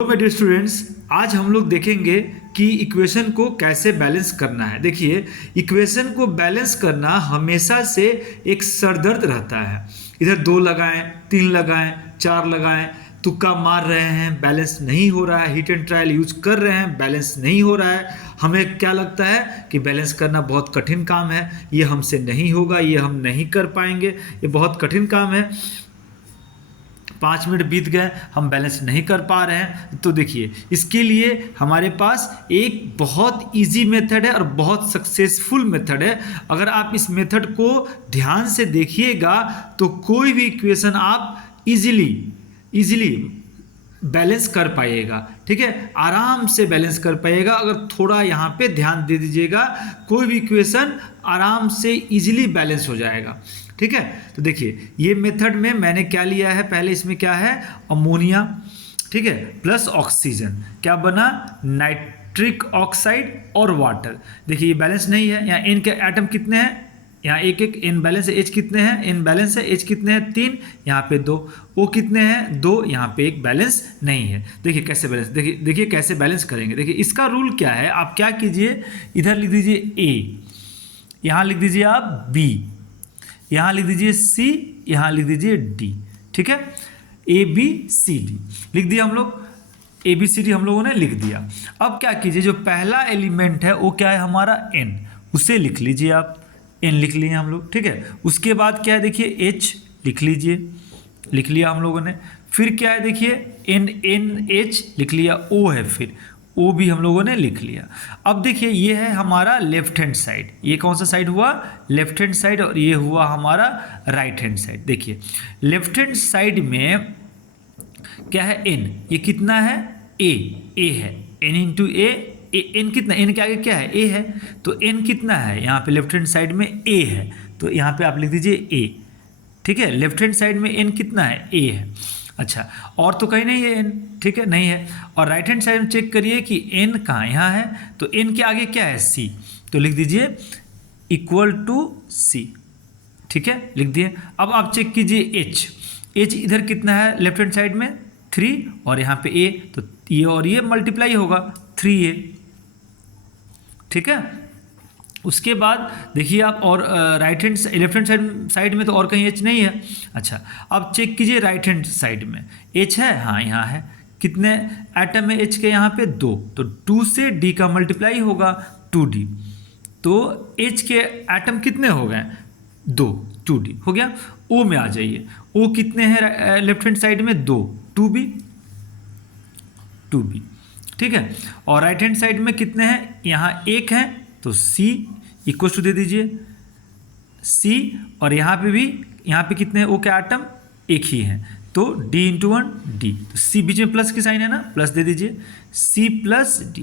मेरे dear students, आज हम लोग देखेंगे कि इक्वेशन को कैसे बैलेंस करना है। देखिए, इक्वेशन को बैलेंस करना हमेशा से एक सरदर्द रहता है। इधर 2 लगाएं, 3 लगाएं, 4 लगाएं, तुक्का मार रहे हैं, बैलेंस नहीं हो रहा है। हिट एंड ट्रायल यूज कर रहे हैं, बैलेंस नहीं हो रहा है। हमें क्या लगता है कि बैलेंस करना बहुत कठिन काम है, ये हमसे नहीं होगा, ये हम नहीं कर पाएंगे, ये बहुत कठिन काम है। 5 मिनट बीत गए, हम बैलेंस नहीं कर पा रहे हैं। तो देखिए, इसके लिए हमारे पास एक बहुत इजी मेथड है और बहुत सक्सेसफुल मेथड है। अगर आप इस मेथड को ध्यान से देखिएगा तो कोई भी इक्वेशन आप इजीली बैलेंस कर पाइएगा। ठीक है, आराम से बैलेंस कर पाइएगा अगर थोड़ा यहाँ पे ध्यान दे दीजिएगा। कोई भी इक्वेशन आराम से इजीली बैलेंस हो जाएगा। ठीक है, तो देखिए, ये मेथड में मैंने क्या लिया है, पहले इसमें क्या है, अमोनिया, ठीक है, प्लस ऑक्सीजन, क्या बना, नाइट्रिक ऑक्साइड और वाटर। देखिए, ये बैलेंस नहीं है। यहाँ एन के एटम कितने हैं, यहाँ एक एक इन बैलेंस है। एच कितने हैं, इन बैलेंस है। एच कितने हैं, 3, यहाँ पे 2। ओ कितने हैं, 2, यहाँ पे एक बैलेंस नहीं है। देखिए कैसे बैलेंस, देखिए कैसे बैलेंस करेंगे। देखिए, इसका रूल क्या है, आप क्या कीजिए, इधर लिख दीजिए ए, यहाँ लिख दीजिए आप बी, यहाँ लिख दीजिए सी, यहाँ लिख दीजिए डी। ठीक है, ए बी सी डी लिख दिया हम लोग। ए बी सी डी हम लोगों ने लिख दिया। अब क्या कीजिए, जो पहला एलिमेंट है वो क्या है हमारा एन, उसे लिख लीजिए आप। एन लिख लिए हम लोग। ठीक है, उसके बाद क्या है, देखिए एच लिख लीजिए, लिख लिया हम लोगों ने। फिर क्या है, देखिए एन एच लिख लिया, ओ है, फिर ओ भी हम लोगों ने लिख लिया। अब देखिए, ये है हमारा लेफ्ट हैंड साइड। ये कौन सा साइड हुआ, लेफ्ट हैंड साइड, और ये हुआ हमारा राइट हैंड साइड। देखिए, लेफ्ट हैंड साइड में क्या है, एन, ये कितना है, ए है, एन इंटू ए, एन कितना, एन के आगे क्या है, ए है, तो एन कितना है, यहाँ पे लेफ्ट हैंड साइड में ए है, तो यहाँ पे आप लिख दीजिए ए। ठीक है, लेफ्ट हैंड साइड में एन कितना है, ए है। अच्छा, और तो कहीं नहीं है एन, ठीक है, नहीं है। और राइट हैंड साइड में चेक करिए कि एन कहाँ, यहाँ है, तो एन के आगे क्या है, सी, तो लिख दीजिए इक्वल टू सी। ठीक है, लिख दिए। अब आप चेक कीजिए एच इधर कितना है, लेफ्ट हैंड साइड में 3, और यहाँ पे ए, तो ये और ये मल्टीप्लाई होगा, 3a। ठीक है, उसके बाद देखिए आप, और right hand left hand side में तो और कहीं एच नहीं है। अच्छा, अब चेक कीजिए राइट हैंड साइड में एच है, हाँ यहाँ है। कितने एटम है एच के, यहाँ पे 2, तो 2 से डी का मल्टीप्लाई होगा, 2d, तो एच के एटम कितने हो गए, 2, 2d हो गया। ओ में आ जाइए, ओ कितने हैं लेफ्ट हैंड साइड में, 2, 2b। ठीक है, और राइट हैंड साइड में कितने हैं, यहाँ 1 है, तो C इक्वल टू दे दीजिए C, और यहाँ पे भी, यहाँ पे कितने हैं, O के आइटम 1 ही हैं, तो D इंटू 1 D, तो C बीच में प्लस की साइन है ना, प्लस दे दीजिए, C प्लस D।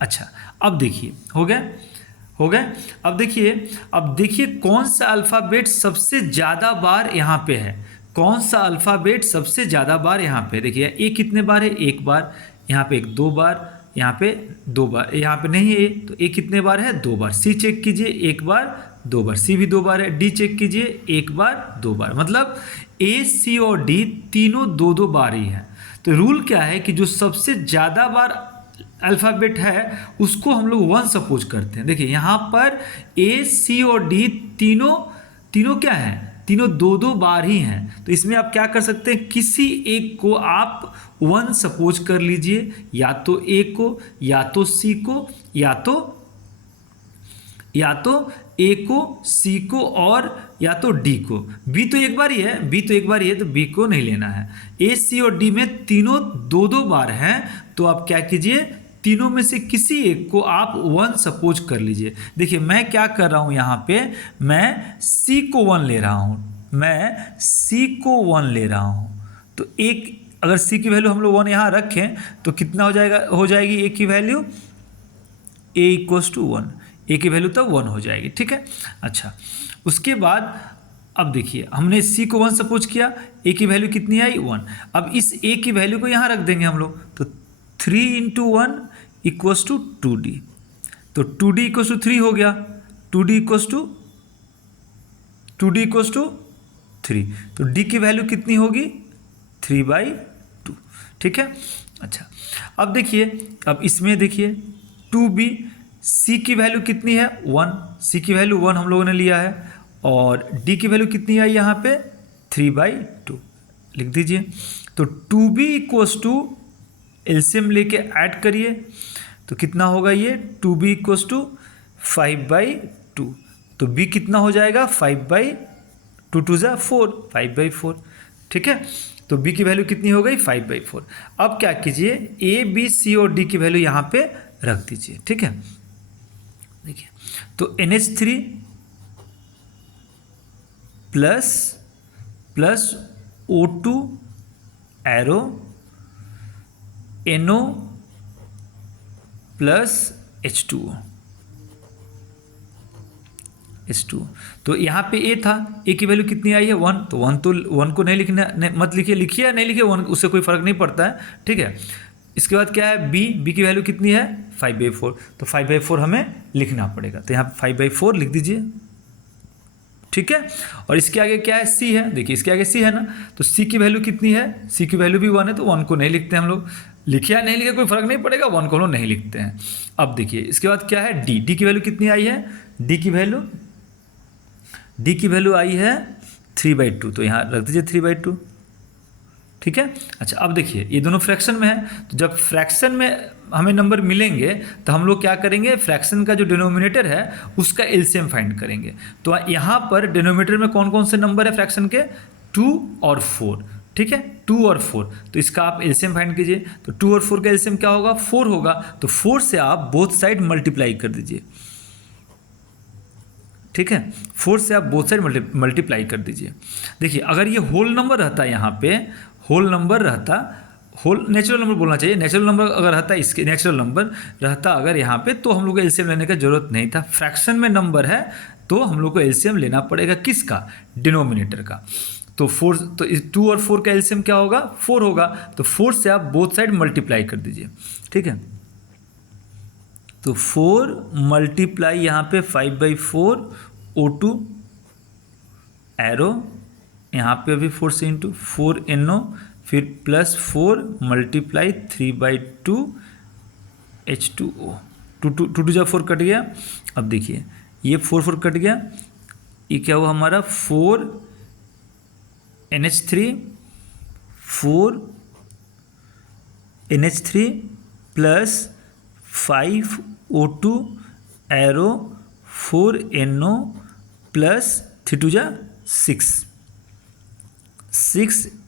अच्छा, अब देखिए हो गए। अब देखिए कौन सा अल्फ़ाबेट सबसे ज़्यादा बार यहाँ पे है, कौन सा अल्फ़ाबेट सबसे ज़्यादा बार यहाँ पे। देखिए ए कितने बार है, 1 बार, यहाँ पे 2 बार, यहाँ पे 2 बार, यहाँ पे नहीं है, तो ए कितने बार है, 2 बार। सी चेक कीजिए, 1 बार, 2 बार, सी भी 2 बार है। डी चेक कीजिए, 1 बार, 2 बार, मतलब ए, सी और डी तीनों 2-2 बार ही है। तो रूल क्या है कि जो सबसे ज़्यादा बार अल्फ़ाबेट है उसको हम लोग 1 सपोज करते हैं। देखिए यहाँ पर ए, सी और डी तीनों क्या है, तीनों 2-2 बार ही हैं। तो इसमें आप क्या कर सकते हैं, किसी एक को आप 1 सपोज कर लीजिए, या तो ए को, या तो सी को, या तो ए को, सी को, और या तो डी को। बी तो एक बार ही है, तो बी को नहीं लेना है। ए, सी और डी में तीनों 2-2 बार हैं, तो आप क्या कीजिए, तीनों में से किसी एक को आप 1 सपोज कर लीजिए। देखिए मैं क्या कर रहा हूँ, यहाँ पे मैं सी को 1 ले रहा हूँ, तो एक, अगर सी की वैल्यू हम लोग 1 यहाँ रखें तो कितना हो जाएगी ए की वैल्यू, ए इक्वल्स टू 1, ए की वैल्यू तब 1 हो जाएगी। ठीक है, अच्छा, उसके बाद अब देखिए हमने सी को 1 सपोज किया, ए की वैल्यू कितनी आई, 1। अब इस ए की वैल्यू को यहाँ रख देंगे हम लोग, तो 3 इंटू 1 इक्वल्स टू 2d, तो 2d इक्वल्स टू 3 हो गया, 2d इक्वल्स टू 3, तो d की वैल्यू कितनी होगी, 3/2। ठीक है, अच्छा, अब देखिए, अब इसमें देखिए 2b, c की वैल्यू कितनी है 1, c की वैल्यू 1 हम लोगों ने लिया है, और d की वैल्यू कितनी है यहाँ पे 3/2 लिख दीजिए। तो 2b इक्वल्स टू एलसीएम लेके ऐड करिए तो कितना होगा ये 2b इक्वल्स टू 5/2। तो b कितना हो जाएगा 5/2 2 ज़ा 4, 5/4। ठीक है, तो b की वैल्यू कितनी हो गई 5/4। अब क्या कीजिए a b c और d की वैल्यू यहाँ पे रख दीजिए। ठीक है, देखिए तो NH3 plus O2 arrow NO plus H2O। तो यहाँ पे ए था, ए की वैल्यु कितनी आई है 1, तो 1 को नहीं लिखना, मत लिखिए, लिखिए या नहीं लिखिए 1, उससे कोई फर्क नहीं पड़ता है। ठीक है, इसके बाद क्या है बी की वैल्यू कितनी है 5/4, तो 5/4 हमें लिखना पड़ेगा, तो यहाँ 5/4 लिख दीजिए। ठीक है, और इसके आगे क्या है सी है, देखिए इसके आगे सी है ना, तो सी की वैल्यू कितनी है, सी की वैल्यू भी 1 है, तो 1 को नहीं लिखते हम लोग, लिखे या नहीं लिखे कोई फर्क नहीं पड़ेगा, 1 को हम लोग नहीं लिखते हैं। अब देखिए इसके बाद क्या है डी की वैल्यू कितनी आई है, डी की वैल्यू आई है 3/2, तो यहाँ रख दीजिए 3/2। ठीक है, अच्छा अब देखिए ये दोनों फ्रैक्शन में है, तो जब फ्रैक्शन में हमें नंबर मिलेंगे तो हम लोग क्या करेंगे, फ्रैक्शन का जो डिनोमिनेटर है उसका एलसीएम फाइंड करेंगे। तो यहाँ पर डिनोमिनेटर में कौन कौन से नंबर है फ्रैक्शन के 2 और 4। ठीक है, 2 और 4, तो इसका आप एलसीएम फाइंड कीजिए, तो 2 और 4 का एलसीएम क्या होगा 4 होगा, तो 4 से आप बोथ साइड मल्टीप्लाई कर दीजिए। ठीक है, 4 से आप बोथ साइड मल्टीप्लाई कर दीजिए। देखिए अगर ये होल नंबर रहता, यहाँ पे होल नंबर रहता, होल नेचुरल नंबर बोलना चाहिए, नेचुरल नंबर अगर रहता, इसके नेचुरल नंबर रहता अगर यहाँ पे, तो हम लोग को एलसीएम लेने का जरूरत नहीं था। फ्रैक्शन में नंबर है तो हम लोग को एलसीएम लेना पड़ेगा, किसका, डिनोमिनेटर का। तो 4, तो 2 और 4 का एलसीएम क्या होगा 4 होगा, तो 4 से आप बोथ साइड मल्टीप्लाई कर दीजिए। ठीक है, तो 4 मल्टीप्लाई यहाँ पे 5/4 O2 एरो, यहाँ पे अभी 4 से इंटू 4 NO, फिर प्लस 4 मल्टीप्लाई 3/2 H2O, 2 जा 4 कट गया। अब देखिए ये 4 कट गया, ये क्या हुआ हमारा 4 NH3 plus 5 O2 arrow 4 NO plus 3 जा 6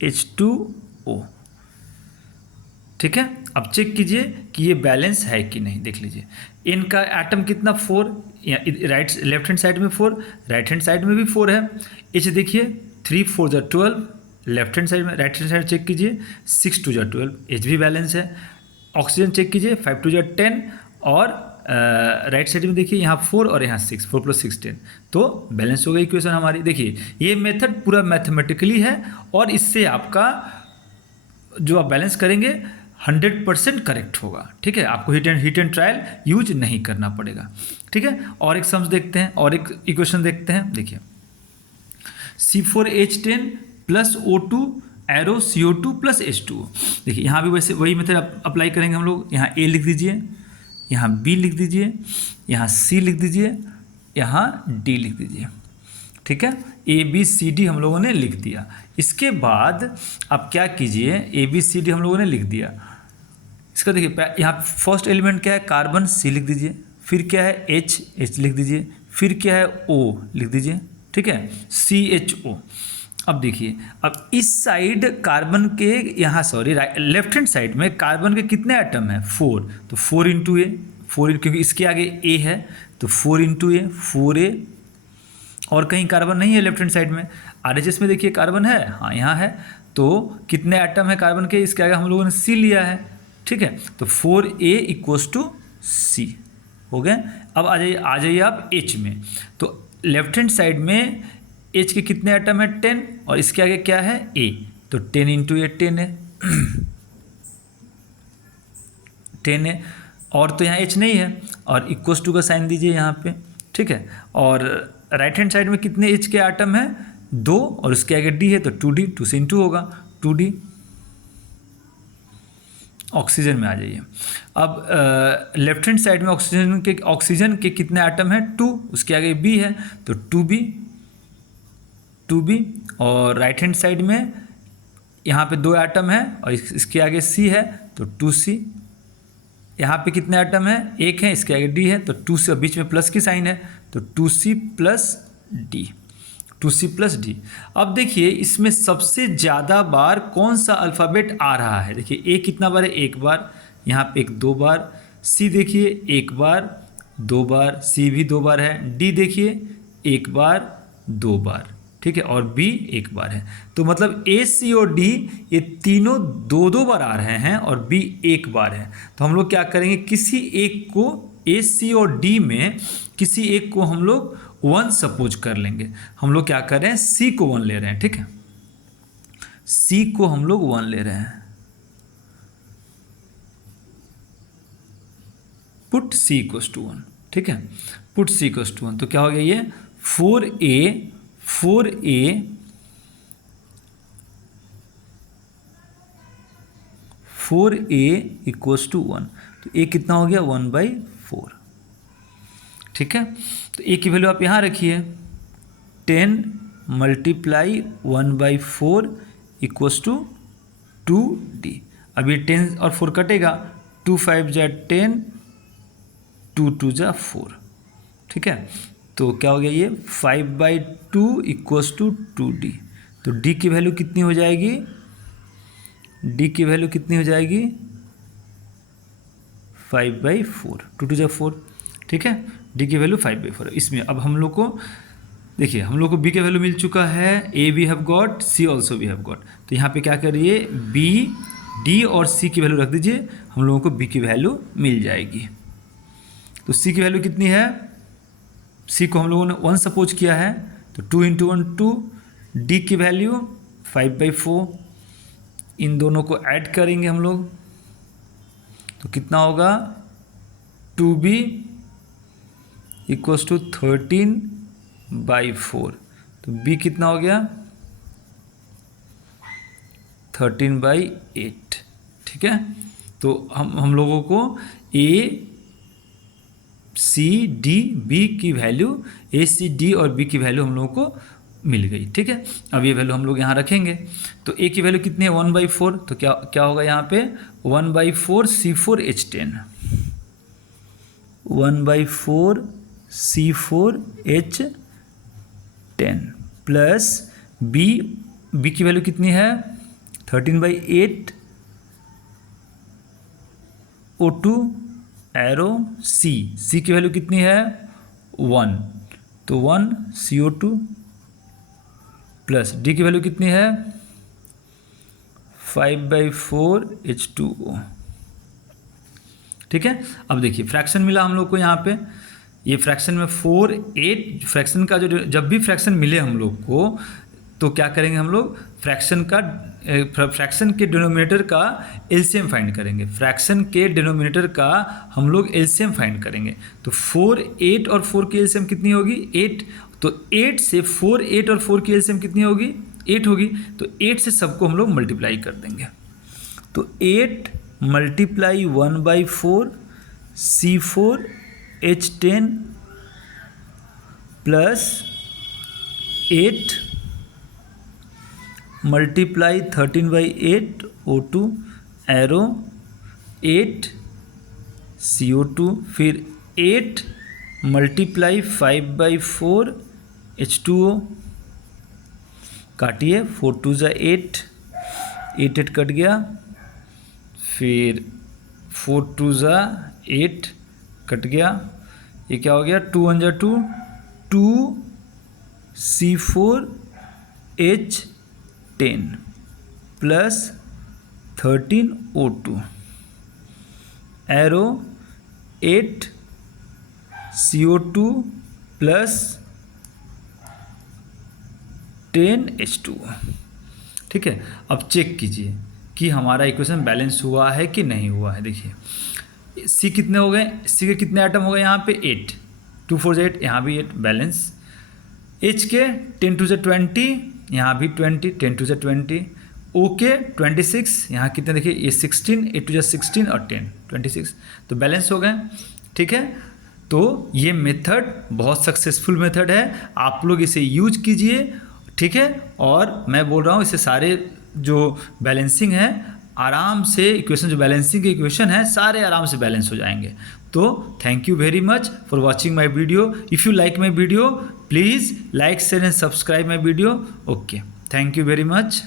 H2O। ठीक है, अब चेक कीजिए कि ये बैलेंस है कि नहीं, देख लीजिए एन का एटम कितना 4, राइट लेफ्ट हैंड साइड में 4, राइट हैंड साइड में भी 4 है। एच देखिए 3 4 जा 12, लेफ्ट हैंड साइड में, राइट हैंड साइड चेक कीजिए 6 2 जा 12, एच भी बैलेंस है। ऑक्सीजन चेक कीजिए 5 2 जा 10, और राइट साइड में देखिए यहाँ 4 और यहाँ 6, 4 + 6 10, तो बैलेंस हो गई इक्वेशन हमारी। देखिए ये मेथड पूरा मैथमेटिकली है, और इससे आपका जो आप बैलेंस करेंगे 100% करेक्ट होगा। ठीक है, आपको हिट एंड ट्रायल यूज नहीं करना पड़ेगा। ठीक है, और एक सम्स देखते हैं, और एक इक्वेशन देखते हैं। देखिए C4H10 plus O2 arrow CO2 plus H2O। देखिए यहाँ भी वैसे वही मेथड अप्लाई करेंगे हम लोग। यहाँ A लिख दीजिए, यहाँ B लिख दीजिए, यहाँ C लिख दीजिए, यहाँ D लिख दीजिए। ठीक है, ABCD हम लोगों ने लिख दिया। इसके बाद आप क्या कीजिए, ABCD हम लोगों ने लिख दिया। इसका देखिए यहाँ फर्स्ट एलिमेंट क्या है कार्बन, C लिख दीजिए, फिर क्या है H लिख दीजिए, फिर क्या है O लिख दीजिए। ठीक है, CHO। अब देखिए, अब इस साइड कार्बन के यहाँ लेफ्ट हैंड साइड में कार्बन के कितने एटम है 4, तो 4 × A, 4 क्योंकि इसके आगे A है तो 4 × A 4A, और कहीं कार्बन नहीं है लेफ्ट हैंड साइड में। RHS में देखिए कार्बन है, हाँ यहाँ है, तो कितने एटम है कार्बन के, इसके आगे हम लोगों ने C लिया है। ठीक है, तो 4A = C हो गए। अब आ जाइए आप H में, तो लेफ्ट हैंड साइड में H के कितने एटम है 10, और इसके आगे क्या है A, तो 10 × A 10 है 10 है, और तो यहाँ H नहीं है, और = का साइन दीजिए यहाँ पे। ठीक है, और राइट हैंड साइड में कितने H के एटम है 2, और उसके आगे D है तो 2D, 2 से इंटू होगा 2D। ऑक्सीजन में आ जाइए। अब लेफ्ट हैंड साइड में ऑक्सीजन के कितने एटम हैं? 2, उसके आगे बी है तो 2b, और राइट हैंड साइड में यहाँ पे 2 एटम है और इसके आगे सी है तो 2c। यहाँ पे कितने एटम है? 1 है, इसके आगे d है तो 2c, और बीच में प्लस की साइन है तो 2c प्लस d। अब देखिए इसमें सबसे ज़्यादा बार कौन सा अल्फ़ाबेट आ रहा है? देखिए ए कितना बार है? 1 बार, यहाँ पे 2 बार, सी देखिए 1 बार 2 बार, सी भी 2 बार है, डी देखिए 1 बार 2 बार, ठीक है, और बी 1 बार है। तो मतलब ए, सी और डी ये तीनों 2 बार आ रहे हैं और बी 1 बार है। तो हम लोग क्या करेंगे, किसी एक को ए, सी और डी में किसी एक को हम लोग 1 सपोज कर लेंगे। हम लोग क्या कर रहे हैं, सी को 1 ले रहे हैं, ठीक है, सी को हम लोग 1 ले रहे हैं। पुट सी इक्वल्स टू 1, ठीक है, पुट सी इक्वल्स टू 1 तो क्या हो गया ये 4a इक्वल्स टू 1, तो a कितना हो गया 1/4, ठीक है। तो a की वैल्यू आप यहाँ रखिए, 10 मल्टीप्लाई 1/4 इक्वल्स टू 2d। अब ये 10 और 4 कटेगा, 2 5 जा 10, 2 2 जा 4, ठीक है। तो क्या हो गया ये 5/2 इक्वल्स टू 2d। तो d की वैल्यू कितनी हो जाएगी? d की वैल्यू कितनी हो जाएगी? 5/4, 2 2 जा 4, ठीक है, d की वैल्यू 5/4। इसमें अब हम लोग को देखिए, हम लोग को b की वैल्यू मिल चुका है, a we have got, c also we have got. तो यहाँ पे क्या करिए, b, d और c की वैल्यू रख दीजिए, हम लोगों को b की वैल्यू मिल जाएगी। तो c की वैल्यू कितनी है? c को हम लोगों ने 1 सपोज किया है तो 2 × 1 2, d की वैल्यू 5/4, इन दोनों को ऐड करेंगे हम लोग तो कितना होगा 2b इक्वल्स टू 13/4। तो b कितना हो गया 13/8, ठीक है। तो हम लोगों को a, सी, डी, बी की वैल्यू, ए, सी, डी और बी की वैल्यू हम लोगों को मिल गई, ठीक है। अब ये वैल्यू हम लोग यहाँ रखेंगे तो ए की वैल्यू कितनी है 1/4, तो क्या होगा यहाँ पे 1/4 C4H10, 1/4 C4H10 प्लस बी की वैल्यू कितनी है 13/8 O2 एरो सी की वैल्यू कितनी है 1, तो 1 CO2 प्लस डी की वैल्यू कितनी है 5/4 H2O, ठीक है। अब देखिए फ्रैक्शन मिला हम लोग को यहाँ पे, ये फ्रैक्शन में 4 8 फ्रैक्शन का जो जब भी फ्रैक्शन मिले हम लोग को तो क्या करेंगे हम लोग, फ्रैक्शन के डिनोमिनेटर का एलसीएम फाइंड करेंगे, फ्रैक्शन के डिनोमिनेटर का हम लोग एलसीएम फाइंड करेंगे। तो 4 8 और 4 की एलसीएम कितनी होगी 8, तो 8 से 4 8 और 4 की एलसीएम कितनी होगी 8 होगी, तो 8 से सबको हम लोग मल्टीप्लाई कर देंगे। तो 8 multiply 1/4 C4H10 plus 8 multiply 13/8 O2 arrow 8 CO2, फिर 8 मल्टीप्लाई 5/4 H2O, काटिए 4 2 जा 8 8 कट गया, फिर 4 2 जा 8 कट गया, ये क्या हो गया 2 1 जा 2 2 C4H10 plus 13 O2 arrow 8 CO2 plus 10 H2O, ठीक है। अब चेक कीजिए कि हमारा इक्वेशन बैलेंस हुआ है कि नहीं हुआ है। देखिए सी कितने हो गए, सी के कितने आइटम हो गए यहाँ पे 8, 2 4 8, यहाँ भी 8 बैलेंस। एच के 10 2 जा 20, यहाँ भी 20, 10 2 जा 20। ओके 26, यहाँ कितने देखिए ये 16, 8 टू 16 और 10 26, तो बैलेंस हो गए। ठीक है, तो ये मेथड बहुत सक्सेसफुल मेथड है, आप लोग इसे यूज कीजिए। ठीक है, और मैं बोल रहा हूँ इसे सारे जो बैलेंसिंग है आराम से, इक्वेशन जो बैलेंसिंग के इक्वेशन है सारे आराम से बैलेंस हो जाएंगे। तो thank you very much for watching my video. If you like my video please like share and subscribe my video. Okay, thank you very much.